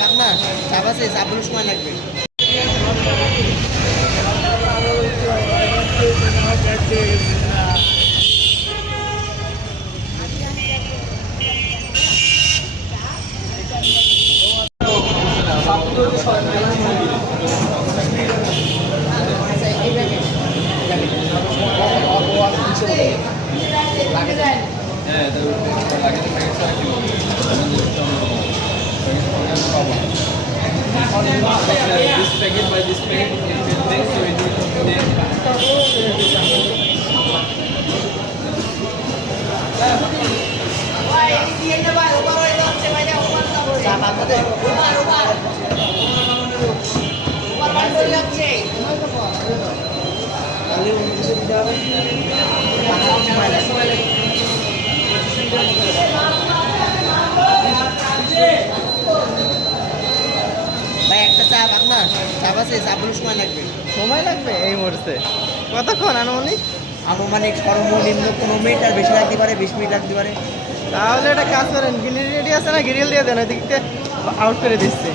ভাগ না চাপ আছে চাপগুলো সময় লাগবে। This packet by this packet, it will it তাহলে অন্য কিছু দিতে হবে সময় লাগবে। ভাই একটা চা ভাগ না চাপ সময় লাগবে। সময় লাগবে এই মুহূর্তে। কতক্ষণ আনুমানিক? আনুমানিক সর্বনিম্ন পনেরো মিনিট আর বেশি লাগতে পারে বিশ মিনিট লাগতে পারে। তাহলে একটা কাজ করেন গ্রিল রেডি আছে না গ্রিল দিয়ে দেন ওই দিকতে আউট করে দিচ্ছি।